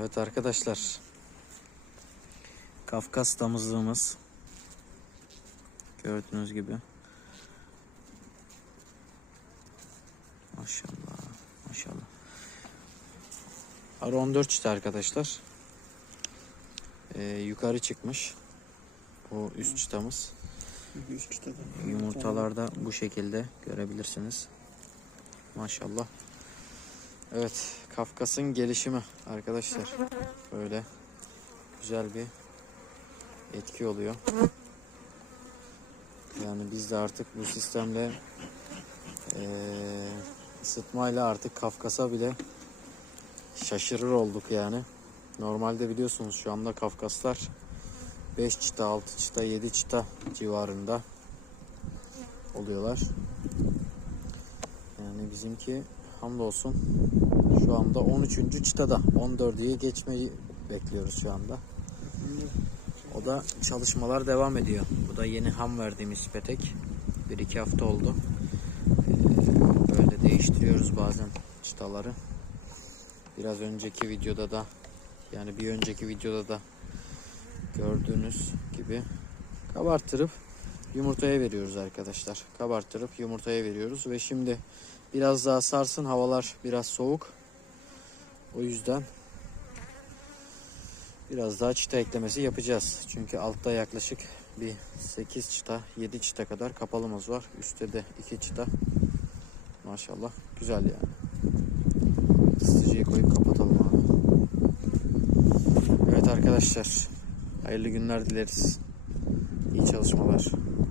Evet arkadaşlar. Kafkas damızlığımız. Gördüğünüz gibi. Maşallah. Maşallah. Arı 14 çıtı arkadaşlar. Ee, yukarı çıkmış. Bu üst çıtamız. Üç çıtada. Yumurtalar da bu şekilde görebilirsiniz. Maşallah. Evet, Kafkas'ın gelişimi arkadaşlar. Böyle güzel bir etki oluyor. Yani biz de artık bu sistemle eee ısıtmayla artık Kafkas'a bile şaşırır olduk yani. Normalde biliyorsunuz şu anda Kafkaslar 5 çıta, 6 çıta, 7 çıta civarında oluyorlar. Yani bizimki hamdolsun şu anda 13. çıtada 14'ye geçmeyi bekliyoruz şu anda. O da çalışmalar devam ediyor. Bu da yeni ham verdiğimiz petek. 1-2 hafta oldu. Ee, Böyle değiştiriyoruz bazen çıtaları. Biraz önceki videoda da yani bir önceki videoda da gördüğünüz gibi kabarttırıp yumurtaya veriyoruz arkadaşlar. Kabarttırıp yumurtaya veriyoruz ve şimdi biraz daha sarsın havalar biraz soğuk. O yüzden biraz daha çıta eklemesi yapacağız. Çünkü altta yaklaşık bir 8 çıta 7 çıta kadar kapalımız var. Üstte de 2 çıta. Maşallah güzel yani. Isıtıcıyı koyup kapatalım abi. Evet arkadaşlar. Hayırlı günler dileriz. İyi çalışmalar.